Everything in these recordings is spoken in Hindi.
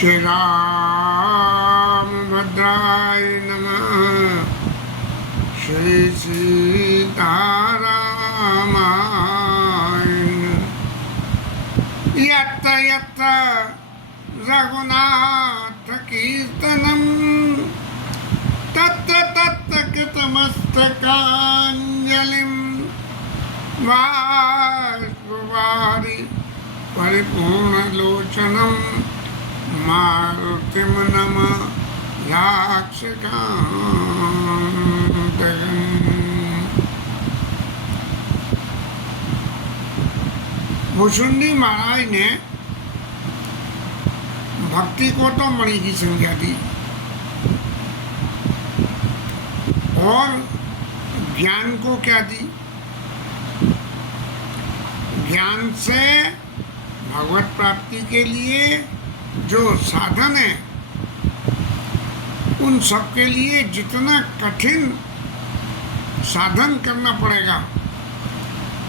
श्री राम भद्राय नमः। श्री सीतारामाय यत्र यत्र रघुनाथ कीर्तनम तत्र तत्र कृतमस्तकाञ्जलिं बाष्पवारि परिपूर्णलोचनं मारुतिं नमः याक्षकान्तकम्। भुजुंडी महाराज ने भक्ति को तो मणि की संज्ञा दी और ज्ञान को क्या दी? ज्ञान से भगवत प्राप्ति के लिए जो साधन है उन सब के लिए जितना कठिन साधन करना पड़ेगा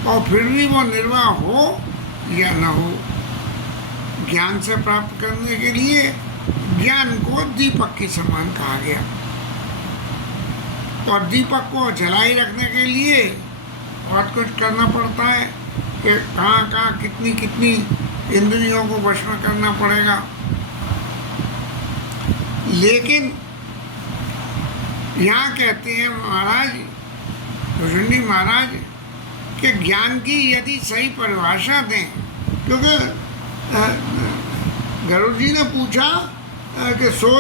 और फिर भी वो निर्वाह हो या न हो, ज्ञान से प्राप्त करने के लिए ज्ञान को दीपक के समान कहा गया और दीपक को जलाए रखने के लिए बहुत कुछ करना पड़ता है कि कहाँ कहाँ कितनी कितनी इंद्रियों को वश में करना पड़ेगा। लेकिन यहाँ कहते हैं महाराज भुजुंडी महाराज कि ज्ञान की यदि सही परिभाषा दें, क्योंकि गरुड़ जी ने पूछा कि सो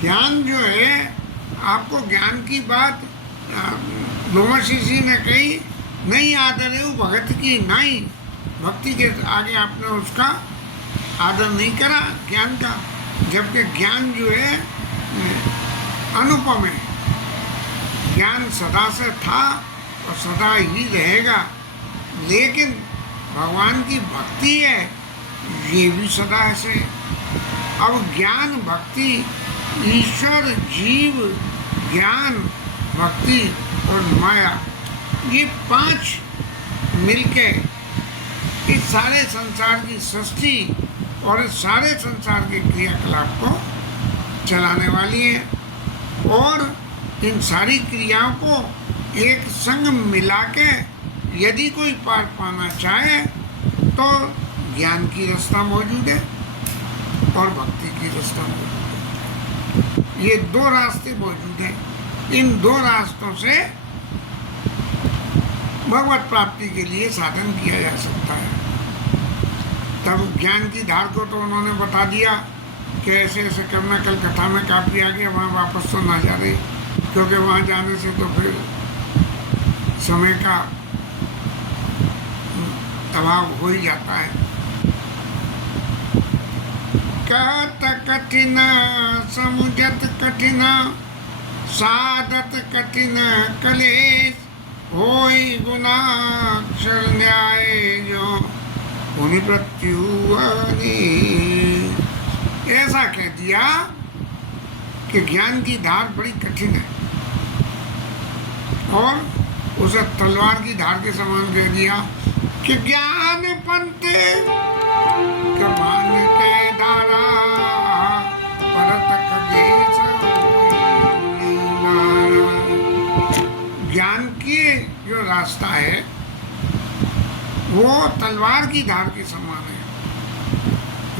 ज्ञान जो है, आपको ज्ञान की बात लोमशीषी ने कही, नहीं आदर है भगत की नहीं, भक्ति के आगे आपने उसका आदर नहीं करा ज्ञान का, जबकि ज्ञान जो है अनुपम है। ज्ञान सदा से था और सदा ही रहेगा, लेकिन भगवान की भक्ति है ये भी सदा से। अब ज्ञान भक्ति, ईश्वर जीव ज्ञान भक्ति और माया, ये पांच मिलके इस सारे संसार की सृष्टि और इस सारे संसार के क्रियाकलाप को चलाने वाली है। और इन सारी क्रियाओं को एक संग मिला के यदि कोई पार पाना चाहे तो ज्ञान की रास्ता मौजूद है और भक्ति की रास्ता मौजूद है। ये दो रास्ते मौजूद हैं। इन दो रास्तों से भगवत प्राप्ति के लिए साधन किया जा सकता है। तब ज्ञान की धार को तो उन्होंने बता दिया कि ऐसे ऐसे करना, कल कथा में काफी आ गया, वहाँ वापस तो ना जा रही, क्योंकि वहाँ जाने से तो फिर समय का अभाव हो ही जाता है। कहत कठिन समुझत कठिन साधत कठिन कलेश होई गुणाक्षर न्याय जो पुनि मृत्यु। ऐसा कह दिया कि ज्ञान की धार बड़ी कठिन है और उसे तलवार की धार के समान कह दिया कि ज्ञान पंते कमान के धारा परत खगेश। ज्ञान की जो रास्ता है वो तलवार की धार के समान है।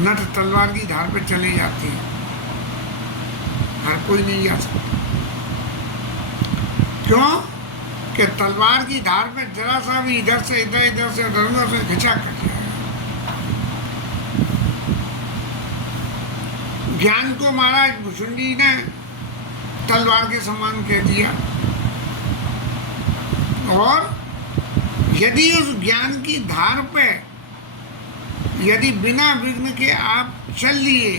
नट तलवार की धार पे चले जाती है, हर कोई नहीं जा सकता। क्यों कि तलवार की धार पे जरा सा भी इधर से इधर, इधर से उधर से खिंचा कट जाएगा। ज्ञान को महाराज भुजुंडी ने तलवार के समान कह दिया और यदि उस ज्ञान की धार पे यदि बिना विघ्न के आप चल लिए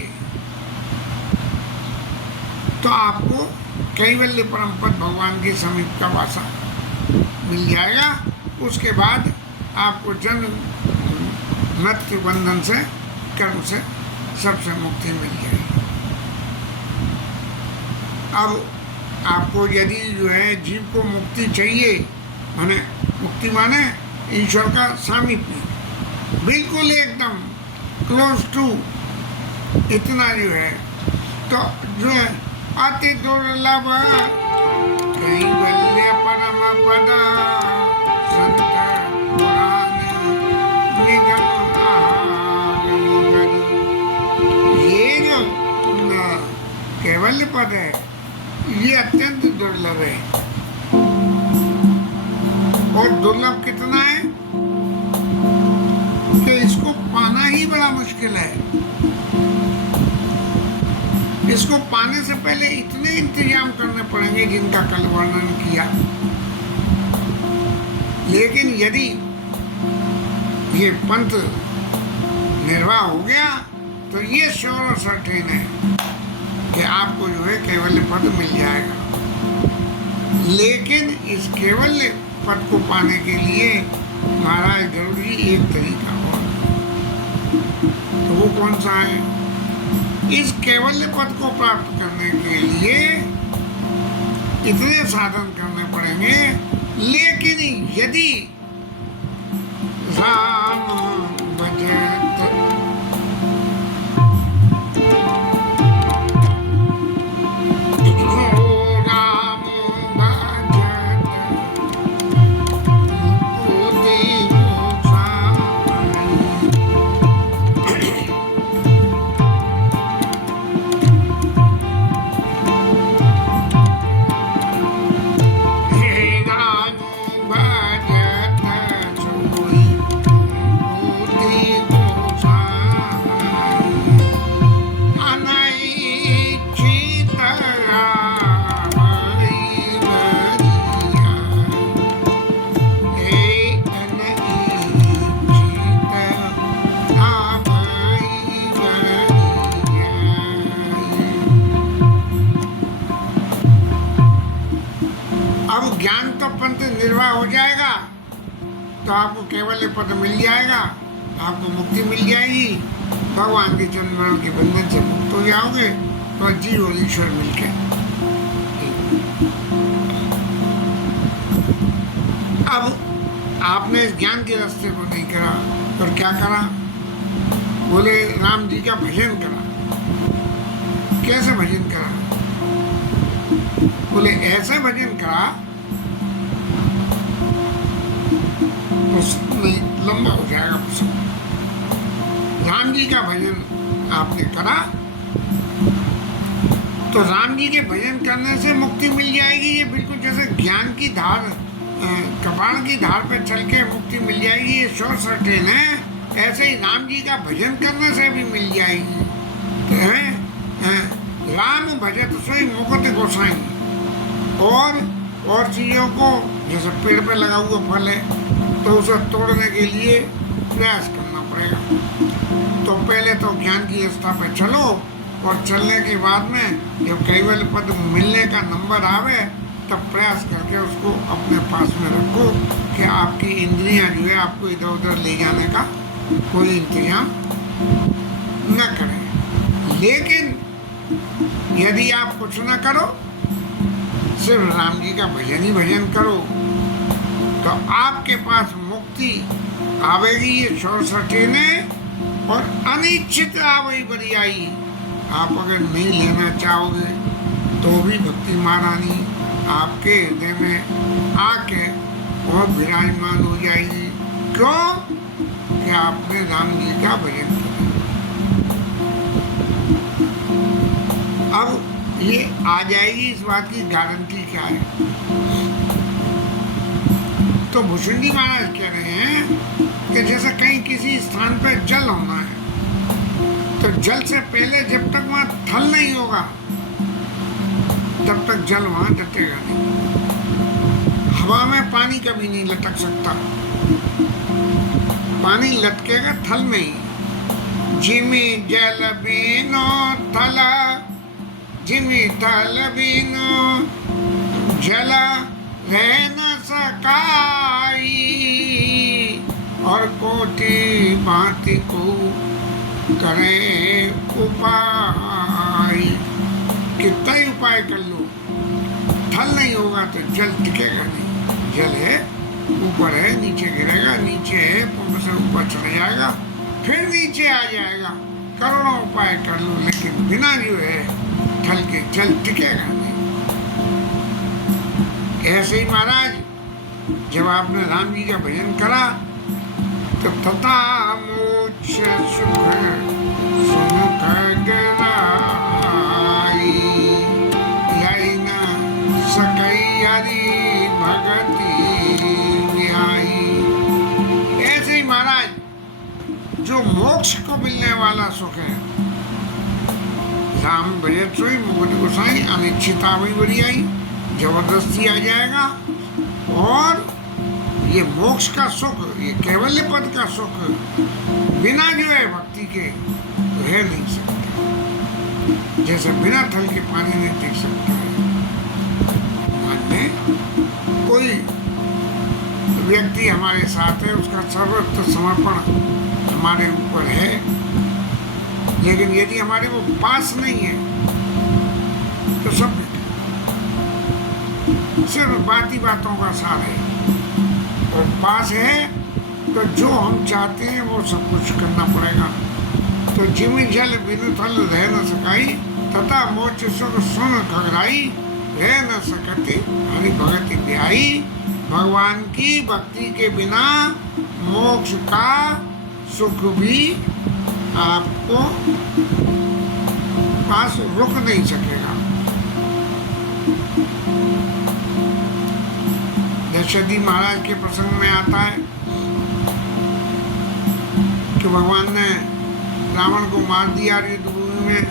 तो आपको कैवल्य परमपद भगवान के समीप का वासा मिल जाएगा। उसके बाद आपको जन्म मृत्यु बंधन से, कर्म से, सबसे मुक्ति मिल जाएगी। अब आपको यदि जो है जीव को मुक्ति चाहिए, माने मुक्ति माने ईश्वर का सामीप्य, बिल्कुल एकदम क्लोज टू इतना जो है तो जो है अति दुर्लभ कैवल्य परम पद संत पुराण निगम आगम। ये जो कैवल्य पद है ये अत्यंत दुर्लभ है। और दुर्लभ कितना है कि इसको पाना ही बड़ा मुश्किल है। इसको पाने से पहले इतने इंतजाम करने पड़ेंगे जिनका कल वर्णन किया। लेकिन यदि ये पंथ निर्वाह हो गया तो ये श्योर और सर्टेन है कि आपको जो है कैवल्य पद मिल जाएगा। लेकिन इस कैवल्य पद को पाने के लिए महाराज जरूरी एक तरीका और, तो वो कौन सा है? इस कैवल्य पद को प्राप्त करने के लिए इतने साधन करने पड़ेंगे। लेकिन यदि राम भजत निर्वाह हो जाएगा तो आपको कैवल्य पद मिल जाएगा, आपको मुक्ति मिल जाएगी, भगवान के चरण के बंधन से मुक्त हो जाओगे तो जीव और ईश्वर मिलके। अब आपने इस ज्ञान के रास्ते को नहीं करा तो क्या करा? बोले राम जी का भजन करा। कैसे भजन करा? बोले ऐसे भजन करा लंबा हो जाएगा प्रसंग। राम जी का भजन आपने करा तो राम जी के भजन करने से मुक्ति मिल जाएगी। ये बिल्कुल जैसे ज्ञान की धार कपाड़ की धार पर चल के मुक्ति मिल जाएगी, ये श्योर सर्टेन है। ऐसे ही राम जी का भजन करने से भी मिल जाएगी। राम भजत सोई मुकुट गोसाई। और चीज़ों को जैसे पेड़ पे लगा हुआ फल है तो उसे तोड़ने के लिए प्रयास करना पड़ेगा। तो पहले तो ज्ञान की अवस्था पे चलो और चलने के बाद में जब कैवल्य पद मिलने का नंबर आवे तब प्रयास करके उसको अपने पास में रखो कि आपकी इंद्रियां जो है आपको इधर उधर ले जाने का कोई इंतजाम न करें। लेकिन यदि आप कुछ न करो, सिर्फ राम जी का भजन ही भजन करो तो आपके पास मुक्ति आवेगी, ये श्योर सर्टेन है। और अनिश्चित आवेगी बड़ी आई। आप अगर नहीं लेना चाहोगे तो भी भक्ति महारानी आपके हृदय में आके और विराजमान हो जाएगी। क्यों? कि आपने राम जी का भजन किया। अब ये आ जाएगी, इस बात की गारंटी क्या है? तो भुषुंडी महाराज कह रहे हैं कि जैसे कहीं किसी स्थान पर जल होना है तो जल से पहले जब तक वहाँ थल नहीं होगा तब तक जल वहाँ डटेगा नहीं। हवा में पानी कभी नहीं लटक सकता, पानी लटकेगा थल में ही। जिमी जल बीनो थल, जिमी थल बीनो जल रह न सकाई। और कोटि भांति को करे उपाय। कितना ही उपाय कर लो, थल नहीं होगा तो जल टिकेगा नहीं। जल है, ऊपर है, नीचे गिरेगा, नीचे है, पंप से ऊपर चला जाएगा, फिर नीचे आ जाएगा, करोड़ों उपाय कर लो, लेकिन बिना जो है ठल के जल टिकेगा नहीं। ऐसे ही महाराज जब आपने राम जी का भजन करा तो तथा मोक्ष सुख सुमुख गराई, यही न सकई हरि भगति व्याई। ऐसे ही महाराज जो मोक्ष को मिलने वाला सुख है, राम भजत सोई मुकुट गोसाई, अनिच्छिता भी बड़ी आई, जबरदस्ती आ जाएगा। और ये मोक्ष का सुख, ये कैवल्य पद का सुख बिना जो है भक्ति के रह नहीं सकता, जैसे बिना थल के पानी नहीं टिक सकता है। मान लें कोई व्यक्ति हमारे साथ है, उसका सर्वत्र समर्पण हमारे ऊपर है, लेकिन यदि हमारे वो पास नहीं है तो सब सिर्फ बाती बातों का सार है। और पास है तो जो हम चाहते हैं वो सब कुछ करना पड़ेगा। तो जिमि जल बिनु थल रह न सकाई, तथा मोक्ष सुख सुन खगराई, रह न सकती हरि भगति ब्याई। भगवान की भक्ति के बिना मोक्ष का सुख भी आपको पास रुक नहीं सकेगा। दशरथी महाराज के प्रसंग में आता है कि भगवान ने रावण को मार दिया युद्ध भूमि में।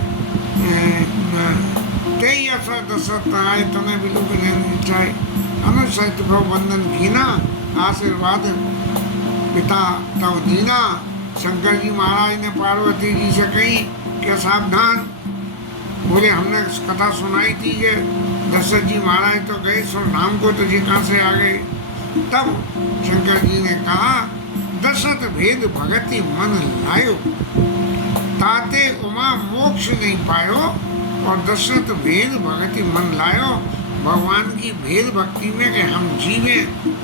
तेई असर दशरथ आए तने बिलोक चाहे अनुसहित भव बंधन कीना, आशीर्वाद पिता तव दीना। शंकर जी महाराज ने पार्वती जी से कही कि सावधान, बोले हमने कथा सुनाई थी कि दशरथ जी महाराज तो गए, सो राम को तुझे कहाँ से आ गए। तब शंकर जी ने कहा, दशरथ भेद भगति मन लायो, ताते उमा मोक्ष नहीं पायो। और दशरथ भेद भगति मन लायो, भगवान की भेद भक्ति में कि हम जीवे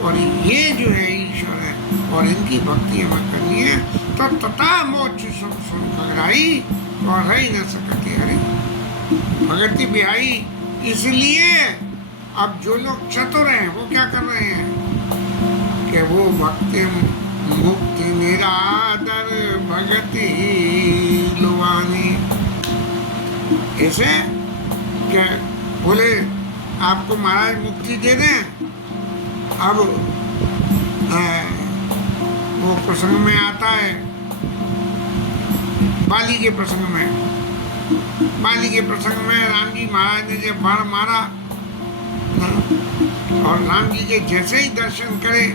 और ये जो है ईश्वर है और इनकी भक्ति हमें करनी है। तो तथा मोक्ष सुख सुन खगराई, और रह न सकती हरि भगति ब्याई। इसलिए अब जो लोग चतुर हैं वो क्या कर रहे हैं कि वो भक्ति मुक्ति निरादर भगति लुवानी, ऐसे कि बोले आपको महाराज मुक्ति दे दें। अब वो प्रसंग में आता है बाली के प्रसंग में। बाली के प्रसंग में राम जी महाराज ने जब बाण मारा और राम जी के जैसे ही दर्शन करे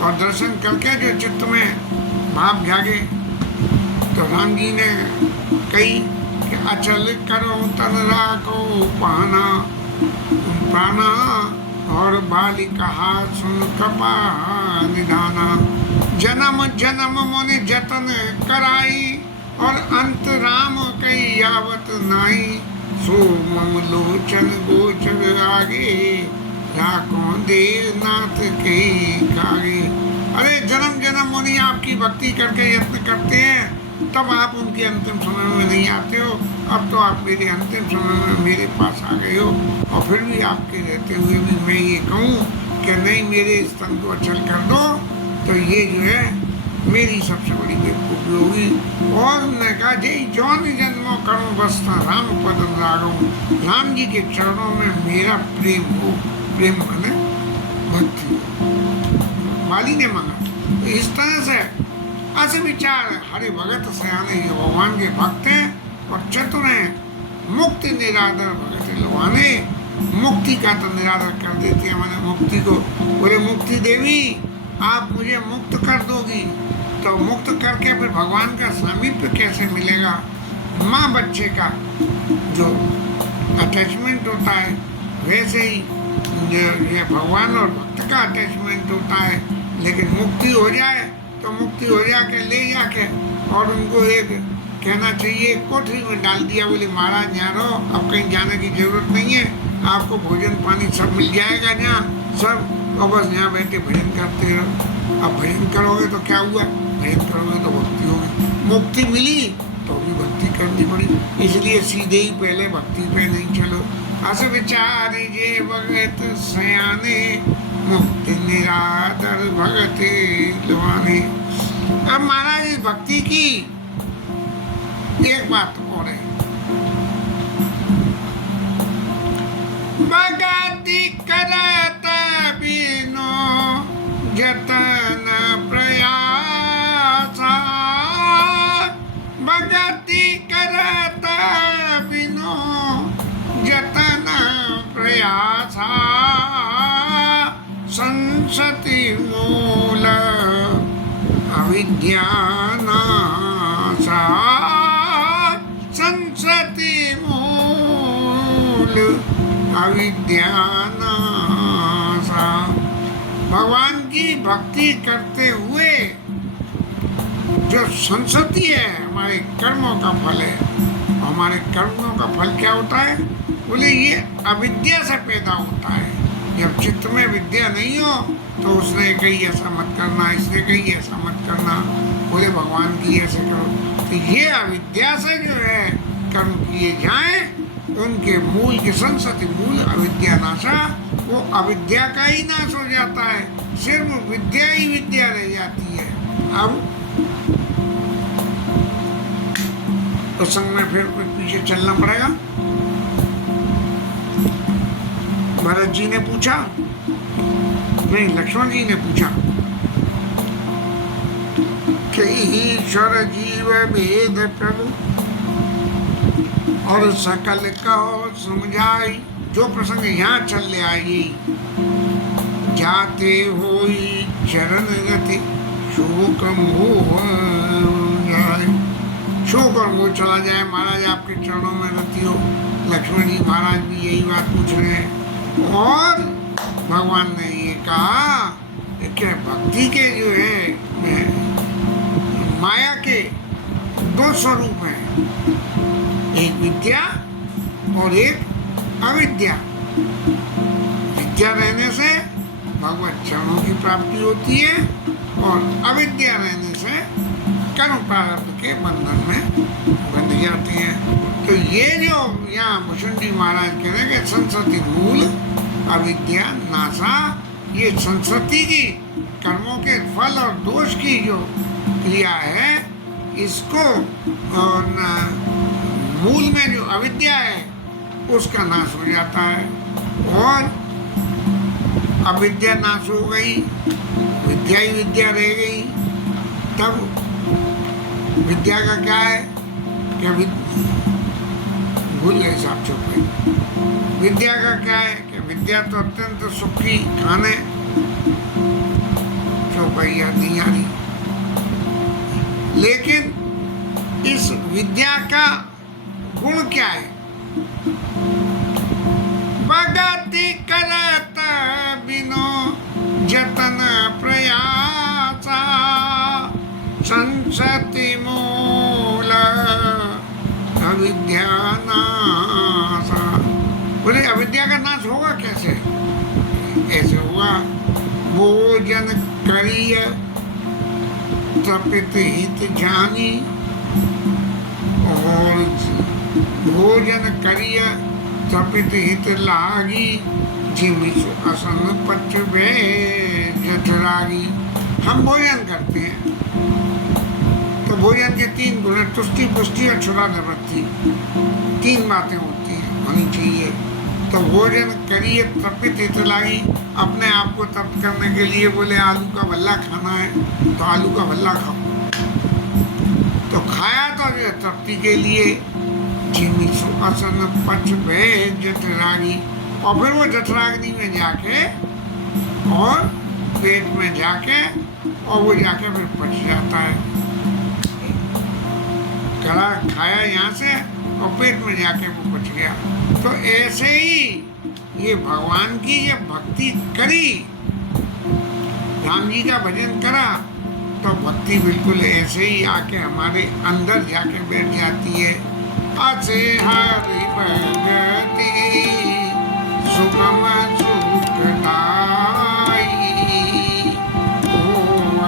और दर्शन करके जो चित्त में भाव जागे, तो राम जी ने कही कि अचल करो तन राखो पाना प्राणा, और बाली कहा सुन कपा निधाना। जन्म जन्म मोने जतन कराई, और अंत राम कई यावत नाई। सो मम लोचन गोचर आगे, राखो दे नाथ के कागे। अरे जन्म जन्म मुनि आपकी भक्ति करके यत्न करते हैं, तब आप उनके अंतिम समय में नहीं आते हो। अब तो आप मेरे अंतिम समय में मेरे पास आ गए हो, और फिर भी आपके रहते हुए भी मैं ये कहूँ कि नहीं मेरे स्तन को अचल कर दो, तो ये जो है मेरी सबसे बड़ी बेवकूफ़ी होगी। और उन्होंने कहा जय जौन जन्मों करूँ बस राम पद रागूं। राम जी के चरणों में मेरा प्रेम हो, प्रेम माने भक्ति। माली ने मांगा तो इस तरह से अस विचार हरि भगत सयाने, ये भगवान के भक्त हैं और चतुर हैं। मुक्ति निरादर भगत लुभाने, मुक्ति का तो निरादर कर देती है। मैंने मुक्ति को बोले मुक्ति देवी आप मुझे मुक्त कर दोगी, तो मुक्त करके फिर भगवान का सामीप्य कैसे मिलेगा। माँ बच्चे का जो अटैचमेंट होता है वैसे ही ये भगवान और भक्त का अटैचमेंट होता है। लेकिन मुक्ति हो जाए तो मुक्ति हो जाके ले जाके और उनको एक कहना चाहिए कोठरी में डाल दिया, बोले महाराज यहाँ रहो, अब कहीं जाने की जरूरत नहीं है, आपको भोजन पानी सब मिल जाएगा यहाँ सब, और बस यहाँ बैठे भजन करते रहो। अब भजन करोगे तो क्या हुआ, भजन करोगे तो भक्ति होगी, मुक्ति मिली तो भी भक्ति करनी पड़ी। इसलिए सीधे ही पहले भक्ति पे नहीं चलो। अस विचारी जे भगत सयाने, मुक्ति निरादर भगति लुभाने। अब महाराज इस भक्ति की एक बात और है, भगति करत बिनो जतन प्रयासा, भगति करत बिनो जतन प्रयासा, संसति मूल अविद्या नाशा, संसति मूल अविद्या नाशा। भगवान की भक्ति करते हुए जो संसति है हमारे कर्मों का फल है, हमारे कर्मों का फल क्या होता है, बोले ये अविद्या से पैदा होता है। जब चित्त में विद्या नहीं हो तो उसने कही ऐसा मत करना, इसने कही ऐसा मत करना, बोले भगवान की ऐसे करो। तो ये अविद्या से जो है कर्म किए जाएं, उनके मूल की संसति मूल अविद्या नाशा, वो अविद्या का ही नाश हो जाता है, सिर्फ विद्या ही विद्या रह जाती है। अब प्रसंग में फिर कुछ पीछे चलना पड़ेगा। भरत जी ने पूछा, नहीं लक्ष्मण जी ने पूछा कि ईश्वर जीव भेद प्रभु और सकल कहो समझाई। जो प्रसंग यहाँ चल ले आई, जाते होई चरण गति शोक मोह जाए, शोक और मोह चला जाए, महाराज आपके चरणों में रति हो। लक्ष्मण जी महाराज भी यही बात पूछ रहे हैं। और भगवान ने ये कहा कि भक्ति के जो है माया के दो स्वरूप हैं, एक विद्या और एक अविद्या। विद्या रहने से भगवत चरणों की प्राप्ति होती है और अविद्या रहने से कर्म प्रारब्ध के बंधन में बंध जाते हैं। तो ये जो यहाँ भुषुंडी महाराज कह रहे हैं कि संसति मूल अविद्या नाशा, ये संसति की कर्मों के फल और दोष की जो क्रिया है, इसको और मूल में जो अविद्या है उसका नाश हो जाता है। और अविद्या नाश हो गई, विद्या ही विद्या रह गई, तब विद्या का क्या है, क्या भूल गए साहब, चुप गए। विद्या का क्या है कि विद्या तो अत्यंत सुखी खाने, चौपैया नहीं आ रही, लेकिन इस विद्या का गुण क्या है, भगति करत बिनो जतन प्रयासा, संसति मूल अविद्या नाशा। बोले अविद्या का नाश होगा कैसे, ऐसे होगा, भोजन करिय तपित हित जानी, और भोजन करिय तपित हित लागी, जिमिस असन पच वे जठरागी। हम भोजन करते हैं तो भोजन के तीन गुण, तुष्टि पुष्टि और क्षुधा निवृत्ति, तीन बातें होती हैं, होनी चाहिए। तो भोजन करिए तपित हित लागी, अपने आप को तप्त करने के लिए बोले आलू का भल्ला खाना है तो आलू का भल्ला खाओ, तो खाया तो ये तृप्ति के लिए, जिमिस असन पच वे जठरागी, और फिर वो जठराग्नि में जाके और पेट में जाके और वो जाके फिर पच जाता है। कड़ा खाया यहाँ से और पेट में जाके वो पच गया। तो ऐसे ही ये भगवान की ये भक्ति करी, राम जी का भजन करा, तो भक्ति बिल्कुल ऐसे ही आके हमारे अंदर जाके बैठ जाती है। असे हरि भगति सुगम सुखदाई, ओ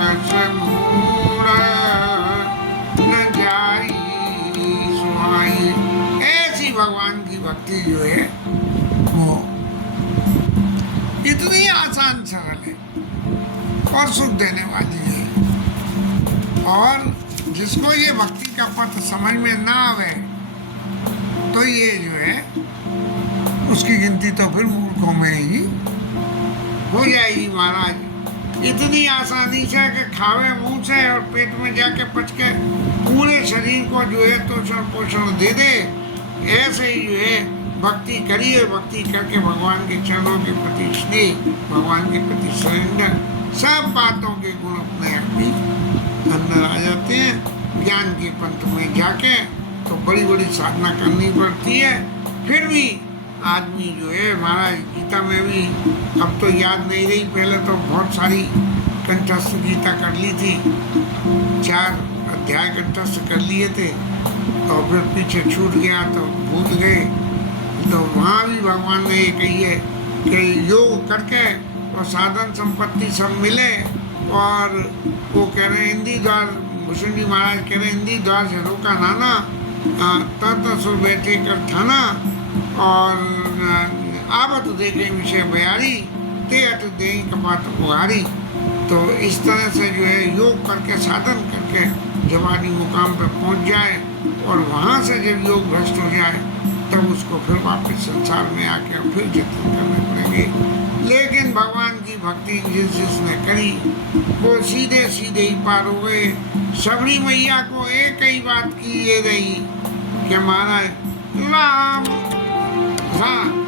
भक्ति जो है वो इतनी आसान सरल है और सुख देने वाली है। और जिसको ये भक्ति का पथ समझ में ना आवे तो ये जो है उसकी गिनती तो फिर मूर्खों में ही हो जाएगी महाराज। इतनी आसानी से कि खावे मुंह से और पेट में जाके पच के पूरे शरीर को जो है पोषण पोषण दे दे, ऐसे ही जो है भक्ति करिए। भक्ति करके भगवान के चरणों के प्रति स्नेह, भगवान के प्रति सरेंडर, सब बातों के गुण अपने आप ही अंदर आ जाते हैं। ज्ञान के पंथ में जाके तो बड़ी बड़ी साधना करनी पड़ती है। फिर भी आदमी जो है महाराज, गीता में भी अब तो याद नहीं रही, पहले तो बहुत सारी कंठस्थ गीता कर ली थी, 4 अध्याय कंठस्थ कर लिए थे और फिर पीछे छूट गया तो भूल गए। तो वहाँ भी भगवान ने ये कही है कि योग करके और साधन संपत्ति सब मिले। और वो कह रहे हैं हिंदी द्वार, भूषण जी महाराज कह रहे हैं हिंदी द्वार से रोका नाना, तत सुर बैठे कर थाना, और आवत देखे विषय बयारी, ते अट दे कपाट उगारी। तो इस तरह से जो है योग करके साधन करके जब आदमी मुकाम पर पहुंच जाए और वहाँ से जब योग भ्रष्ट हो जाए तब उसको फिर वापस संसार में आके फिर जतन करने पड़ेंगे। लेकिन भगवान की भक्ति जिसने करी वो सीधे सीधे ही पार हो गए। सबरी मैया को एक ही बात की ये रही कि महाराज राम राम।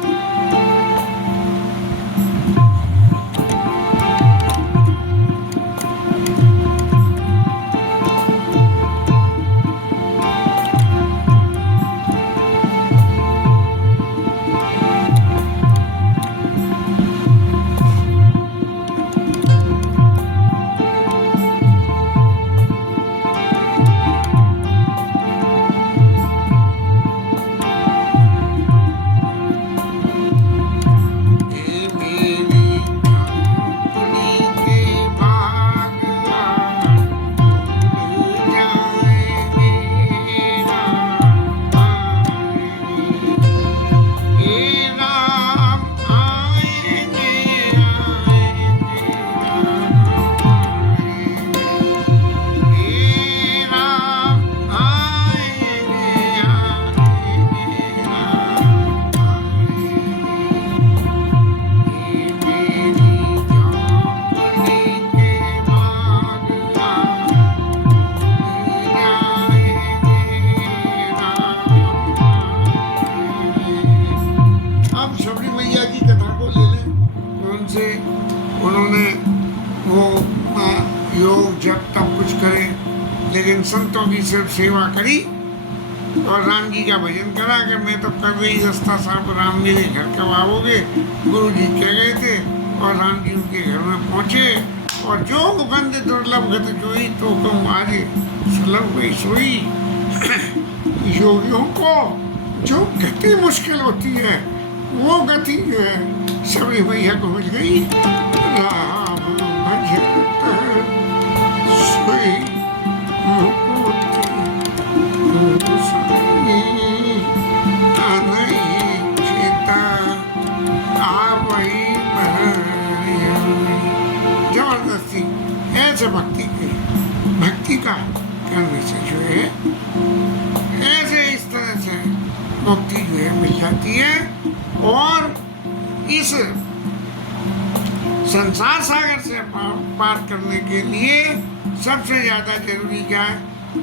लेकिन संतों की सिर्फ सेवा करी और राम जी का भजन करा कि मैं तो कर रही रास्ता साहब, राम मेरे घर कब आओगे। गुरु जी कह गए थे और राम जी उनके घर में पहुँचे और जोग बंद दुर्लभ गत जोई तो तुम आज सुलभ गई सोई। योगियों को जो गति मुश्किल होती है वो गति जो है सबरी भैया को मिल गई। राम भजत सोई जबरदस्ती ऐसे भक्ति का करने से जो है ऐसे इस तरह से मुक्ति जो है मिल जाती है। और इस संसार सागर से पार करने के लिए सबसे ज्यादा जरूरी क्या है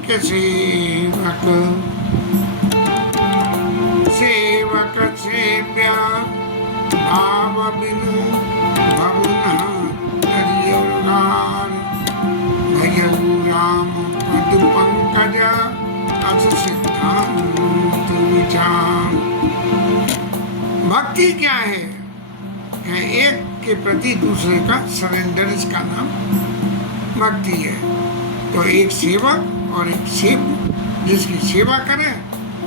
कि सेवक सेव्या भाव बिनु भवना भजऊ राम पद पंकज अस सिद्धांत विचार। भक्ति क्या है? एक के प्रति दूसरे का सरेंडर, इसका नाम भक्ति है। तो एक सेवक और एक सेवक, जिसकी सेवा करे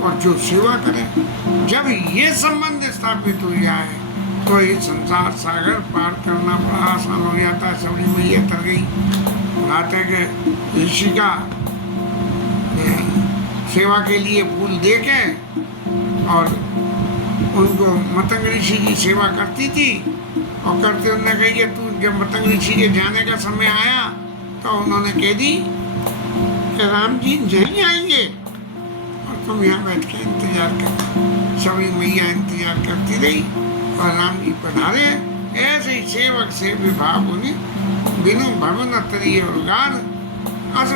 और जो सेवा करे, जब ये संबंध स्थापित हो जाए तो ये संसार सागर पार करना बड़ा आसान हो जाता है। सबरी मैया तर गई, बात है कि ऋषि का सेवा के लिए फूल दे के और उनको मतंग ऋषि की सेवा करती थी और करते उन्होंने कही कि तू जब मतंग ऋषि के जाने का समय आया तो उन्होंने कह दी कि राम जी नहीं आएंगे और तुम यहाँ बैठ के इंतजार कर। सभी मैया इंतजार करती रही और राम जी पधारे। ऐसे ही सेवक से विभाव होने बिनु भवन तरीय उगार अस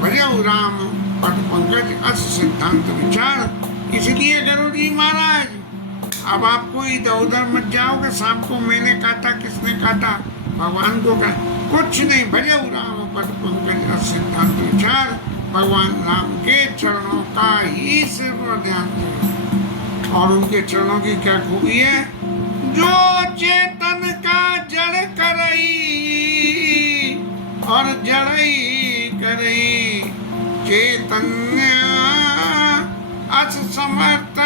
भजऊ राम पट पंकज अस सिद्धांत विचार। इसलिए गरुड़ जी महाराज अब आपको इधर उधर मत जाओगे, सांप को मैंने काटा किसने काटा, भगवान को कहा कुछ नहीं, भजऊ राम पट पंकज अस सिद्धांत विचार। भगवान राम के चरणों का ही सिर्फ ध्यान दो। और उनके चरणों की क्या खूबी है, जो चेतन का जड़ करई और जड़ई करई चैतन्य अस समर्थ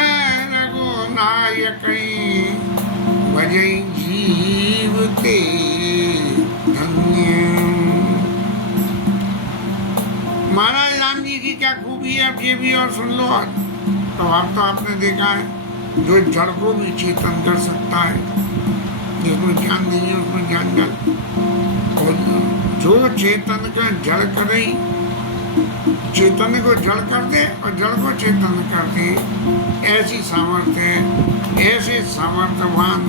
रघुनायक भजई जीव ते धन्य। महाराज राम जी की क्या खूबी है, अब ये भी और सुन लो। तो अब तो आपने देखा है जो जड़ को भी चेतन कर सकता है, जिसमें ज्ञान नहीं है उसमें ज्ञान कर, और जो चेतन का जड़ करे, चेतन को जड़ कर दे और जड़ को चेतन कर दे, ऐसी सामर्थ्य है। ऐसे सामर्थ्यवान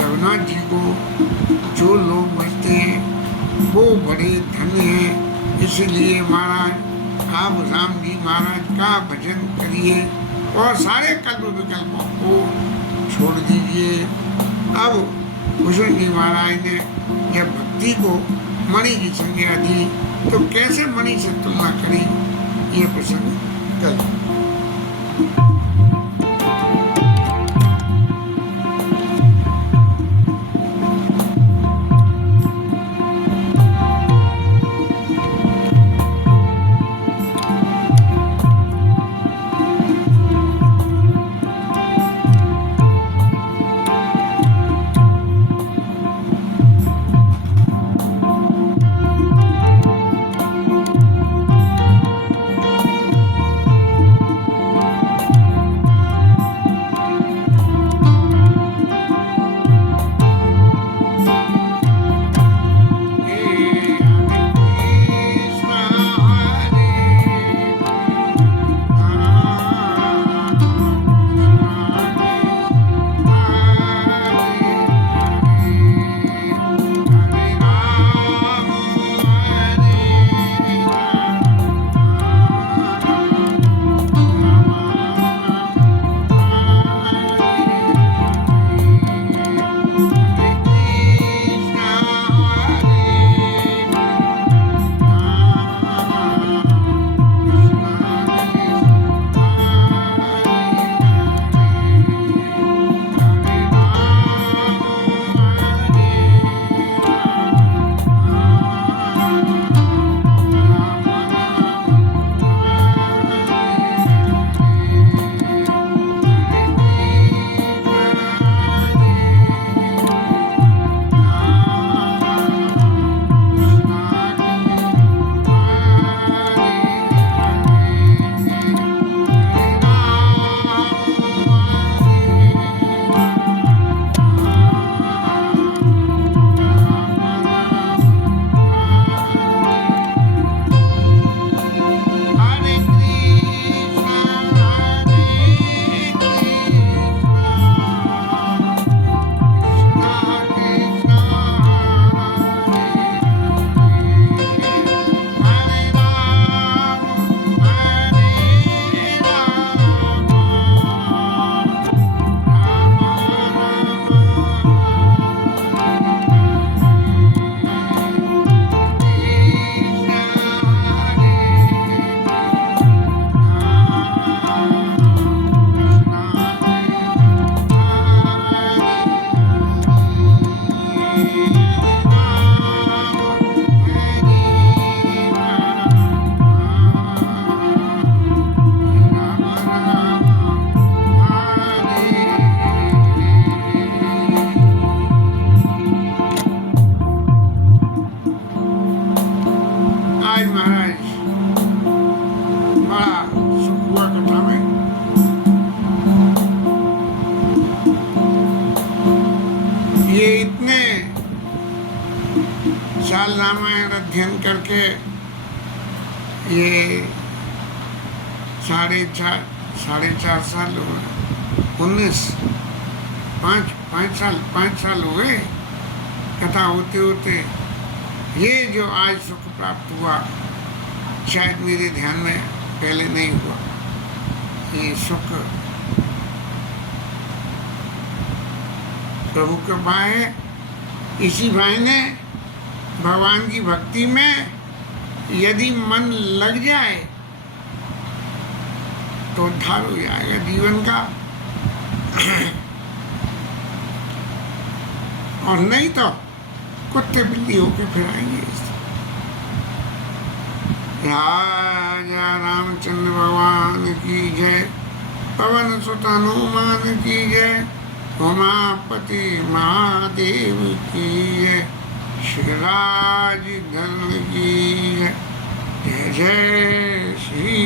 रघुनाथ जी को जो लोग भजते हैं वो बड़े धन्य हैं। इसलिए महाराज आप राम जी महाराज का भजन करिए और सारे कल्प विकल्पों को छोड़ दीजिए। अब भूषण जी महाराज ने जब भक्ति को मणि की संज्ञा दी तो कैसे मणि से तुलना करी, ये प्रसंग कल। रामायण अध्ययन करके ये 4.5 साल हो गए, 5 साल हो गए कथा होते होते। ये जो आज सुख प्राप्त हुआ, शायद मेरे ध्यान में पहले नहीं हुआ। ये सुख प्रभु कृपा है। इसी बहाने भगवान की भक्ति में यदि मन लग जाए तो उद्धार हो जाएगा जीवन का, और नहीं तो कुत्ते बिल्ली होके फिर आएंगे। राजा रामचंद्र भगवान की जय, पवन सुत हनुमान की जय, उमापति महादेव की जय, श्रीराज धर्म की जय। जय जय श्री